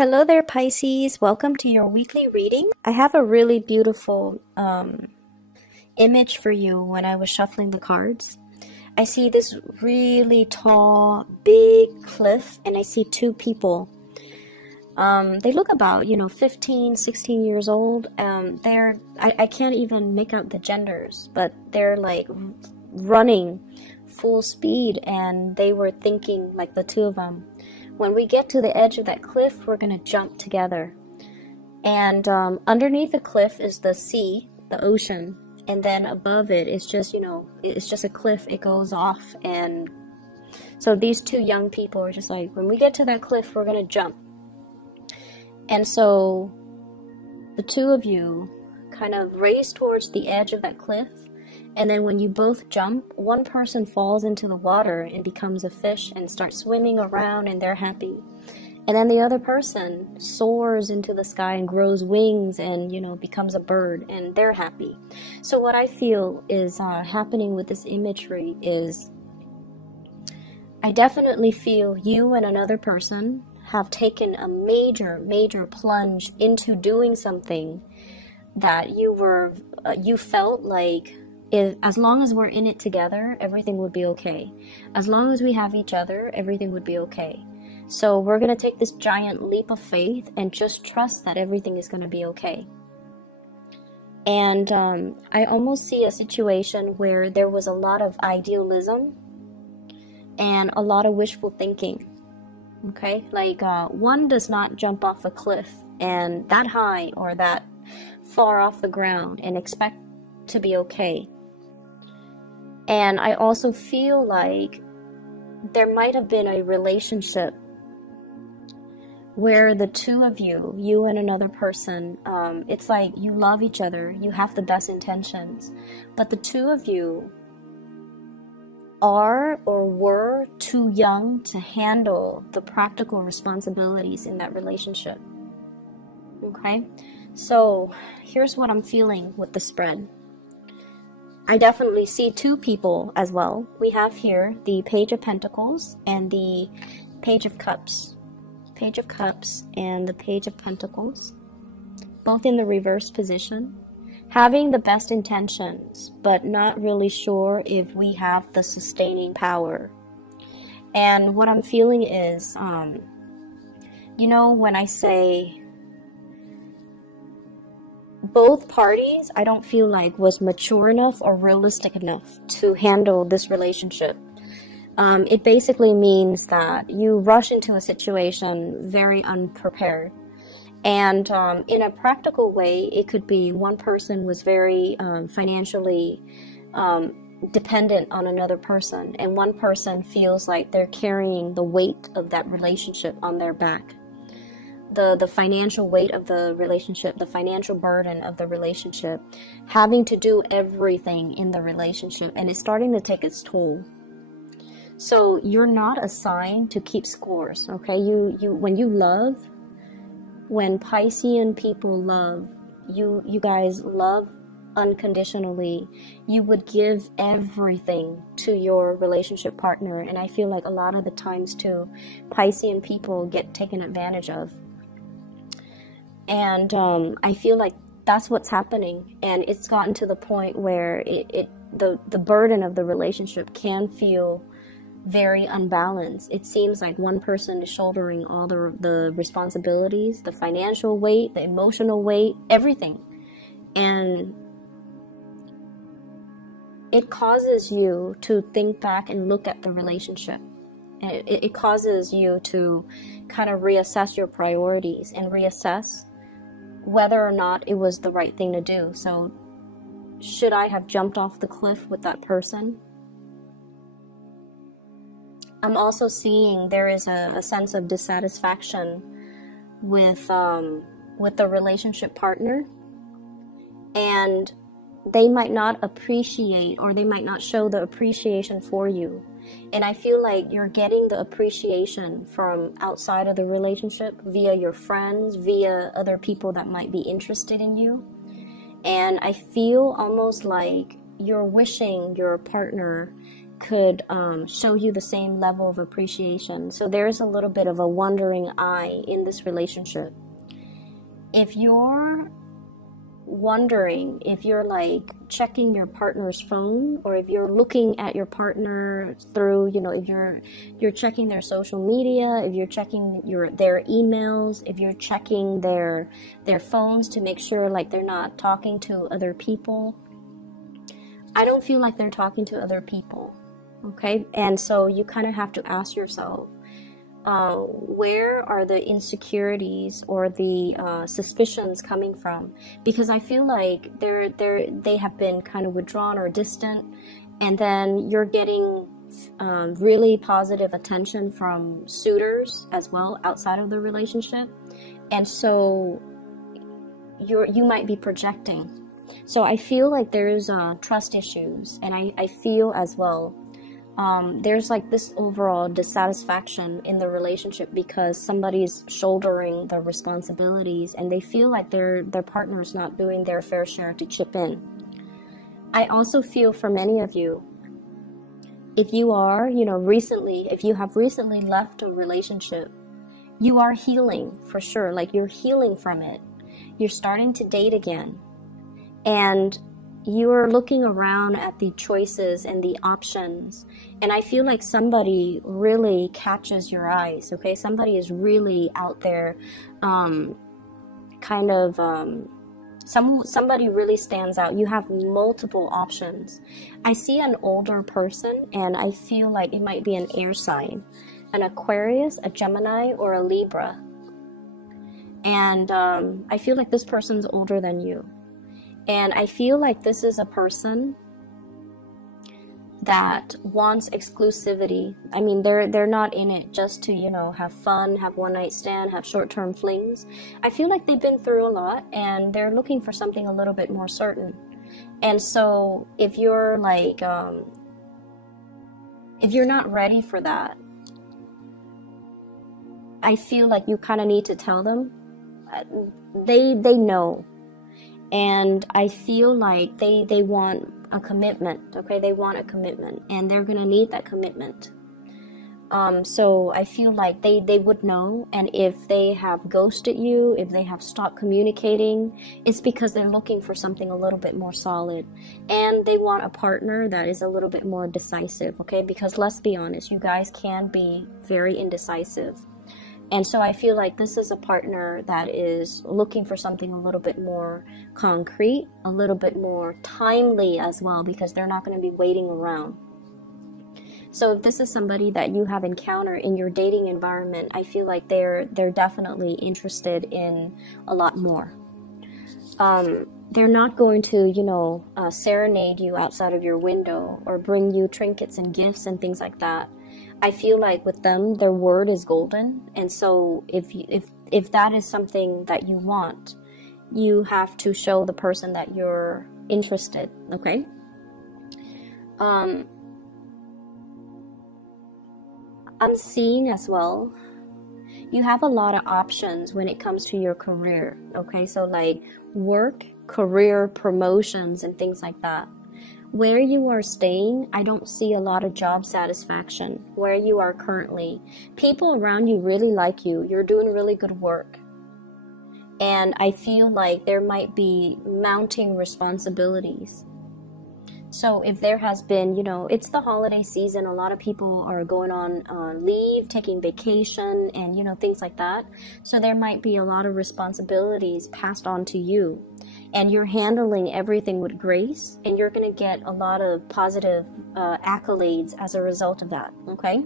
Hello there, Pisces. Welcome to your weekly reading. I have a really beautiful image for you when I was shuffling the cards. I see this really tall, big cliff, and I see two people. They look about, 15, 16 years old. I can't even make out the genders, but they're like running full speed, and they were thinking, like the two of them, when we get to the edge of that cliff, we're going to jump together. And underneath the cliff is the sea, the ocean. And then above it is just, it's just a cliff. It goes off. And so these two young people are just like, when we get to that cliff, we're going to jump. And so the two of you kind of race towards the edge of that cliff. And then when you both jump, one person falls into the water and becomes a fish and starts swimming around, and they're happy. And then the other person soars into the sky and grows wings and, becomes a bird, and they're happy. So what I feel is happening with this imagery is I definitely feel you and another person have taken a major, major plunge into doing something that you felt like, as long as we're in it together, everything would be okay. As long as we have each other, everything would be okay. So we're going to take this giant leap of faith and just trust that everything is going to be okay. And I almost see a situation where there was a lot of idealism and a lot of wishful thinking. Okay? Like one does not jump off a cliff and that high or that far off the ground and expect to be okay. And I also feel like there might have been a relationship where the two of you and another person, it's like you love each other, you have the best intentions, but the two of you are or were too young to handle the practical responsibilities in that relationship. Okay? So here's what I'm feeling with the spread. I definitely see two people as well. We have here the Page of Pentacles and the Page of Cups. Page of Cups and the Page of Pentacles, both in the reverse position, having the best intentions, but not really sure if we have the sustaining power. And what I'm feeling is, when I say both parties, I don't feel like was mature enough or realistic enough to handle this relationship. It basically means that you rush into a situation very unprepared. And in a practical way, it could be one person was very financially dependent on another person, and one person feels like they're carrying the weight of that relationship on their back. The financial weight of the relationship, the financial burden of the relationship, having to do everything in the relationship, and it's starting to take its toll. So you're not assigned to keep scores, okay? When you love, when Piscean people love, you guys love unconditionally. You would give everything to your relationship partner, and I feel like a lot of the times too, Piscean people get taken advantage of. And I feel like that's what's happening, and it's gotten to the point where the burden of the relationship can feel very unbalanced. It seems like one person is shouldering all the responsibilities, the financial weight, the emotional weight, everything. And it causes you to think back and look at the relationship. It causes you to kind of reassess your priorities and reassess whether or not it was the right thing to do. So, should I have jumped off the cliff with that person? I'm also seeing there is a sense of dissatisfaction with the relationship partner, and they might not appreciate, or they might not show the appreciation for you. And I feel like you're getting the appreciation from outside of the relationship via your friends, via other people that might be interested in you. And I feel almost like you're wishing your partner could show you the same level of appreciation. So there's a little bit of a wandering eye in this relationship. If you're wondering, if you're like checking your partner's phone, or if you're looking at your partner through, you know, if you're checking their social media, if you're checking their emails, if you're checking their phones to make sure like they're not talking to other people, I don't feel like they're talking to other people. Okay, and so you kind of have to ask yourself, where are the insecurities or the suspicions coming from? Because I feel like they have been kind of withdrawn or distant, and then you're getting really positive attention from suitors as well outside of the relationship, and so you might be projecting. So I feel like there's trust issues, and I feel as well there's like this overall dissatisfaction in the relationship because somebody's shouldering the responsibilities and they feel like their partner's not doing their fair share to chip in. I also feel for many of you, if you are, you know, if you have recently left a relationship, you are healing for sure. Like you're healing from it. You're starting to date again. And you're looking around at the choices and the options, and I feel like somebody really catches your eyes. Okay, somebody is really out there, somebody really stands out. You have multiple options. I see an older person, and I feel like it might be an air sign, an Aquarius, a Gemini, or a Libra, and I feel like this person's older than you. And I feel like this is a person that wants exclusivity. I mean, they're not in it just to, you know, have fun, have one night stand, have short-term flings. I feel like they've been through a lot and they're looking for something a little bit more certain. And so if you're like, if you're not ready for that, I feel like you kind of need to tell them. They know. And I feel like they want a commitment, okay? They want a commitment, and they're going to need that commitment. So I feel like they would know, and if they have ghosted you, if they have stopped communicating, it's because they're looking for something a little bit more solid. And they want a partner that is a little bit more decisive, okay? Because let's be honest, you guys can be very indecisive. And so I feel like this is a partner that is looking for something a little bit more concrete, a little bit more timely as well, because they're not going to be waiting around. So if this is somebody that you have encountered in your dating environment, I feel like they're definitely interested in a lot more. They're not going to, you know, serenade you outside of your window or bring you trinkets and gifts and things like that. I feel like with them, their word is golden. And so if that is something that you want, you have to show the person that you're interested, okay? I'm seeing as well, you have a lot of options when it comes to your career, okay? So like work, career, promotions, and things like that. Where you are staying, I don't see a lot of job satisfaction. Where you are currently, people around you really like you. You're doing really good work. And I feel like there might be mounting responsibilities. So if there has been, you know, it's the holiday season, a lot of people are going on leave, taking vacation, and, you know, things like that. So there might be a lot of responsibilities passed on to you. And you're handling everything with grace, and you're going to get a lot of positive accolades as a result of that, okay?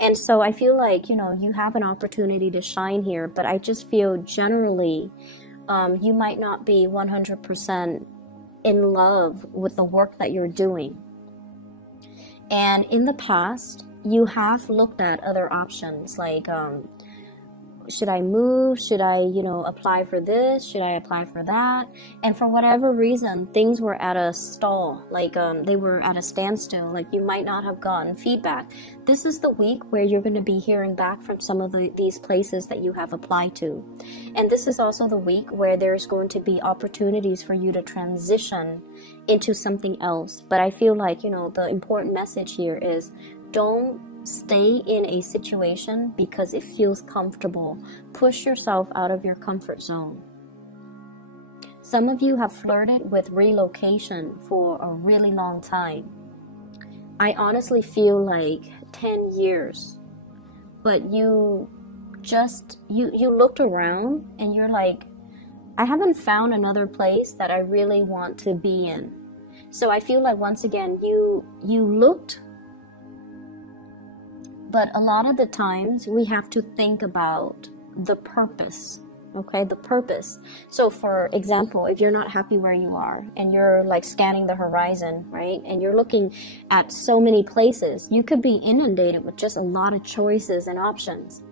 And so I feel like, you know, you have an opportunity to shine here, but I just feel generally you might not be 100% in love with the work that you're doing. And in the past, you have looked at other options like should I move? Should I, you know, apply for this? Should I apply for that? And for whatever reason, things were at a stall, like they were at a standstill, like you might not have gotten feedback. This is the week where you're going to be hearing back from some of these places that you have applied to. And this is also the week where there's going to be opportunities for you to transition into something else. But I feel like, you know, the important message here is don't stay in a situation because it feels comfortable. Push yourself out of your comfort zone. Some of you have flirted with relocation for a really long time. I honestly feel like 10 years. But you looked around and you're like, I haven't found another place that I really want to be in. So I feel like once again, you looked. But a lot of the times we have to think about the purpose, okay? The purpose. So for example, if you're not happy where you are and you're like scanning the horizon, right? And you're looking at so many places, you could be inundated with just a lot of choices and options.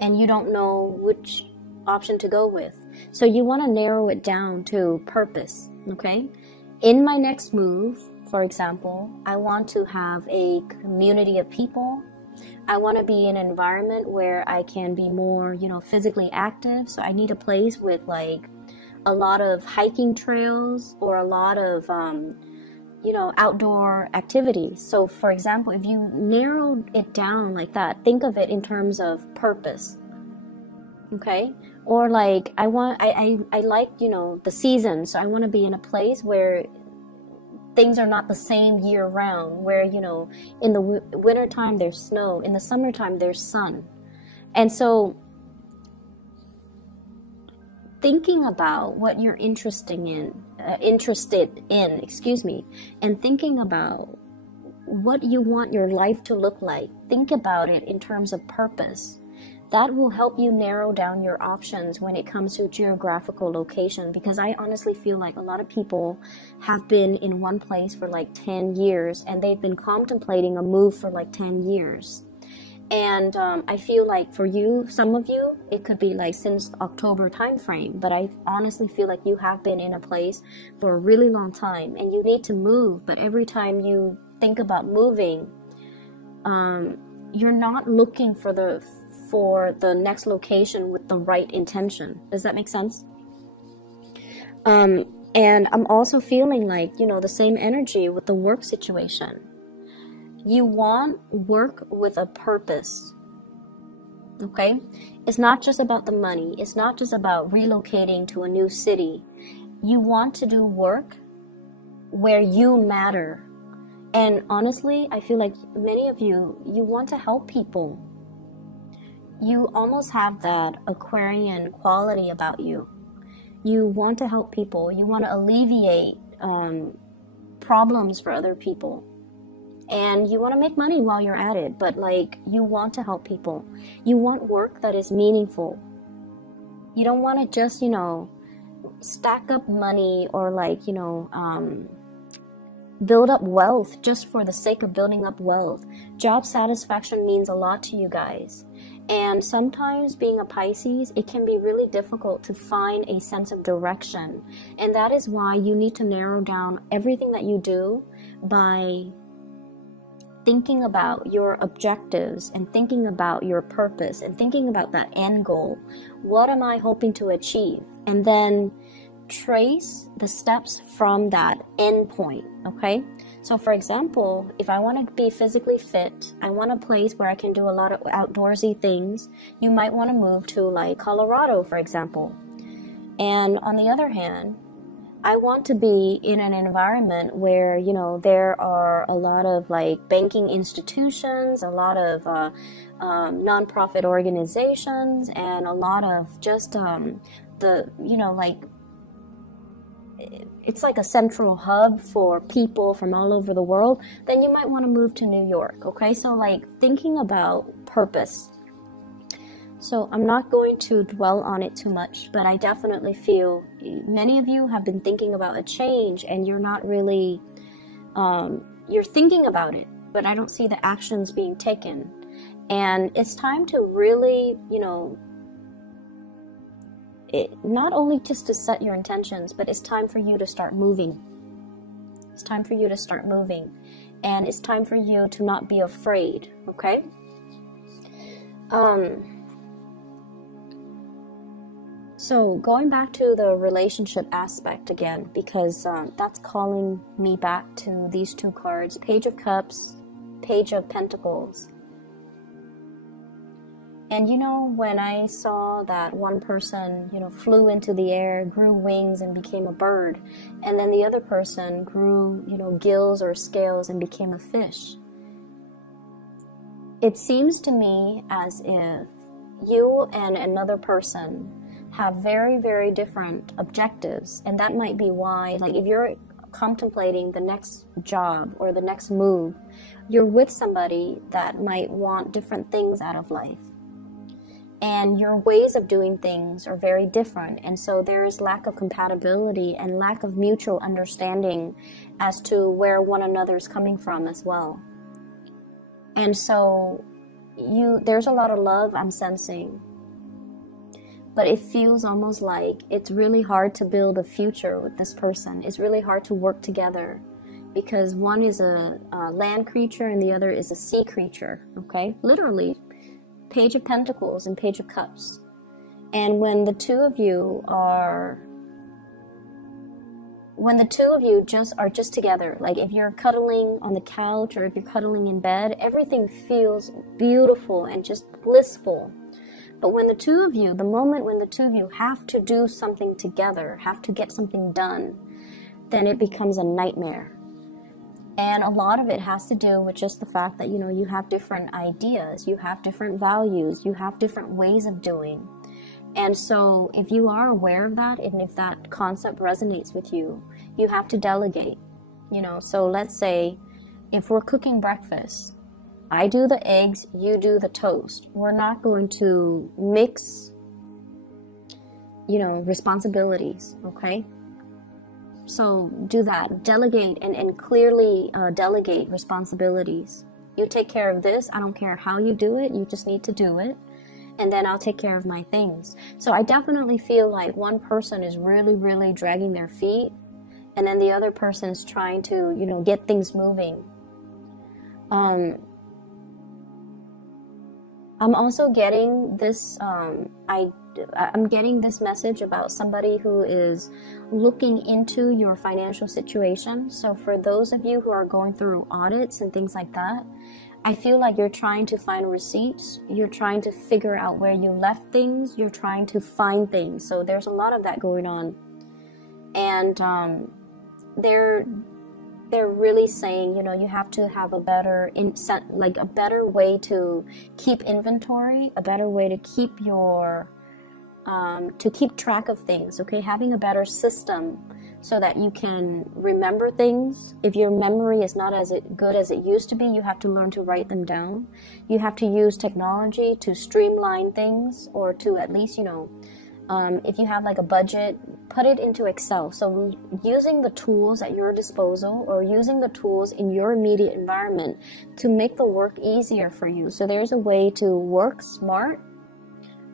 And you don't know which option to go with. So you want to narrow it down to purpose, okay? In my next move, for example, I want to have a community of people. I want to be in an environment where I can be more, you know, physically active. So I need a place with like a lot of hiking trails or a lot of, you know, outdoor activities. So for example, if you narrow it down like that, think of it in terms of purpose. Okay. Or like, I like, you know, the season. So I want to be in a place where things are not the same year round, where, you know, in the wintertime there's snow, in the summertime there's sun. And so thinking about what you're interested in, and thinking about what you want your life to look like, think about it in terms of purpose. That will help you narrow down your options when it comes to geographical location, because I honestly feel like a lot of people have been in one place for like 10 years and they've been contemplating a move for like 10 years. And I feel like for you, some of you, it could be like since October time frame, but I honestly feel like you have been in a place for a really long time and you need to move. But every time you think about moving, you're not looking for the next location with the right intention. Does that make sense? And I'm also feeling like, you know, the same energy with the work situation. You want work with a purpose. Okay? It's not just about the money. It's not just about relocating to a new city. You want to do work where you matter. And honestly, I feel like many of you want to help people. You almost have that Aquarian quality about you. You want to help people. You want to alleviate problems for other people. And you want to make money while you're at it, but like you want to help people. You want work that is meaningful. You don't want to just, you know, stack up money or like, you know, build up wealth just for the sake of building up wealth. Job satisfaction means a lot to you guys. And sometimes being a Pisces, it can be really difficult to find a sense of direction. And that is why you need to narrow down everything that you do by thinking about your objectives and thinking about your purpose and thinking about that end goal. What am I hoping to achieve? And then trace the steps from that end point, okay? So for example, if I want to be physically fit, I want a place where I can do a lot of outdoorsy things. You might want to move to like Colorado, for example. And on the other hand, I want to be in an environment where, you know, there are a lot of like banking institutions, a lot of nonprofit organizations, and a lot of just the, you know, like, it's like a central hub for people from all over the world. Then you might want to move to New York, okay? So like thinking about purpose. So I'm not going to dwell on it too much, but I definitely feel many of you have been thinking about a change and you're not really, you're thinking about it, but I don't see the actions being taken. And it's time to really, you know, not only just to set your intentions, but it's time for you to start moving. It's time for you to start moving. And it's time for you to not be afraid, okay? So going back to the relationship aspect again, because that's calling me back to these two cards, Page of Cups, Page of Pentacles. And you know, when I saw that one person, you know, flew into the air, grew wings and became a bird, and then the other person grew, you know, gills or scales and became a fish, it seems to me as if you and another person have very, very different objectives. And that might be why, like, if you're contemplating the next job or the next move, you're with somebody that might want different things out of life. And your ways of doing things are very different. And so there is lack of compatibility and lack of mutual understanding as to where one another is coming from as well. And so there's a lot of love I'm sensing. But it feels almost like it's really hard to build a future with this person. It's really hard to work together because one is a land creature and the other is a sea creature, okay? Literally. Page of Pentacles and Page of Cups. And when the two of you just are together, like if you're cuddling on the couch or if you're cuddling in bed, everything feels beautiful and just blissful. But when the two of you, the moment when the two of you have to do something together, have to get something done, then it becomes a nightmare. And a lot of it has to do with just the fact that, you know, you have different ideas, you have different values, you have different ways of doing. And so if you are aware of that, and if that concept resonates with you, you have to delegate, you know. So let's say if we're cooking breakfast, I do the eggs, you do the toast. We're not going to mix, you know, responsibilities, okay? So do that. Delegate and clearly delegate responsibilities. You take care of this. I don't care how you do it. You just need to do it. And then I'll take care of my things. So I definitely feel like one person is really, really dragging their feet. And then the other person is trying to, you know, get things moving. I'm also getting this, I'm getting this message about somebody who is looking into your financial situation. So for those of you who are going through audits and things like that, I feel like you're trying to find receipts. You're trying to figure out where you left things. You're trying to find things. So there's a lot of that going on. And they're really saying, you know, you have to have a better a better way to keep inventory, a better way to keep your to keep track of things, okay? Having a better system so that you can remember things. If your memory is not as good as it used to be, you have to learn to write them down. You have to use technology to streamline things, or to at least, you know, if you have like a budget, put it into Excel. So using the tools at your disposal, or using the tools in your immediate environment to make the work easier for you. So there's a way to work smart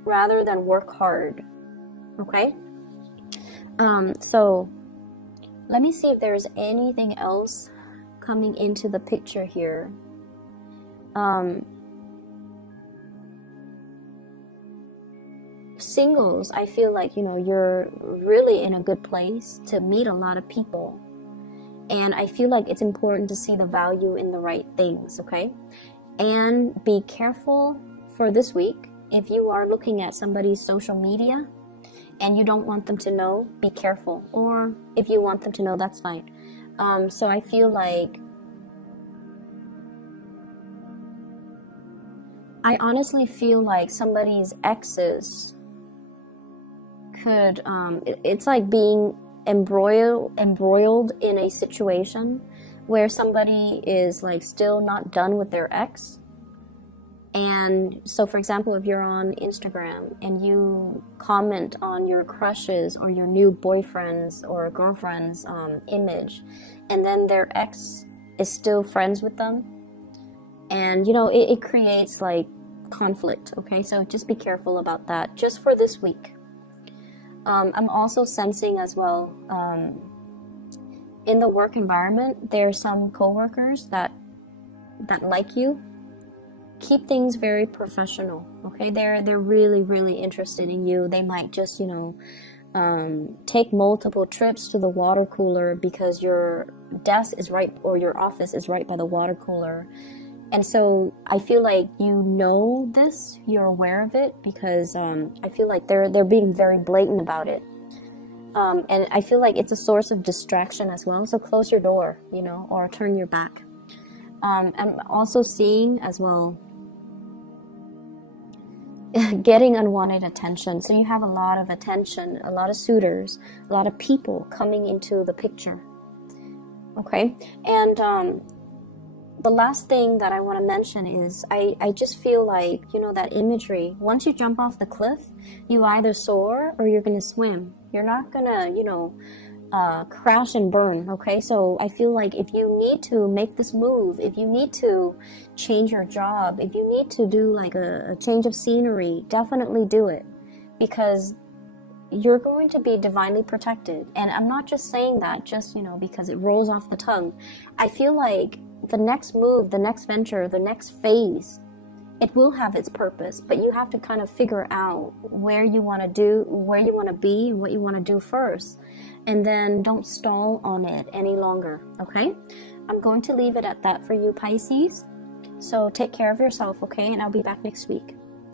rather than work hard, okay? So let me see if there's anything else coming into the picture here. Singles, I feel like, you know, you're really in a good place to meet a lot of people. And I feel like it's important to see the value in the right things, okay? And be careful for this week. If you are looking at somebody's social media and you don't want them to know, be careful. Or if you want them to know, that's fine. So I feel like, I honestly feel like somebody's exes could, it's like being embroiled in a situation where somebody is like still not done with their ex. And so, for example, if you're on Instagram and you comment on your crushes or your new boyfriend's or girlfriend's image, and then their ex is still friends with them, and, you know, it creates like conflict, okay? So just be careful about that, just for this week. I'm also sensing as well, in the work environment, there are some coworkers that like you. Keep things very professional, okay? They're really, really interested in you. They might just, you know, take multiple trips to the water cooler because your desk is right, or your office is right by the water cooler. And so I feel like you know this, you're aware of it, because I feel like they're being very blatant about it. And I feel like it's a source of distraction as well. So close your door, you know, or turn your back. I'm also seeing as well getting unwanted attention. So you have a lot of attention, a lot of suitors, a lot of people coming into the picture. Okay, and the last thing that I want to mention is I just feel like, you know, that imagery, once you jump off the cliff, you either soar or you're going to swim. You're not going to, you know, crash and burn, okay? So I feel like if you need to make this move, if you need to change your job, if you need to do like a change of scenery, definitely do it, because you're going to be divinely protected. And I'm not just saying that just, you know, because it rolls off the tongue. I feel like the next move, the next venture, the next phase, it will have its purpose, but you have to kind of figure out where you want to do, where you want to be, and what you want to do first. And then don't stall on it any longer, okay? I'm going to leave it at that for you, Pisces. So take care of yourself, okay? And I'll be back next week.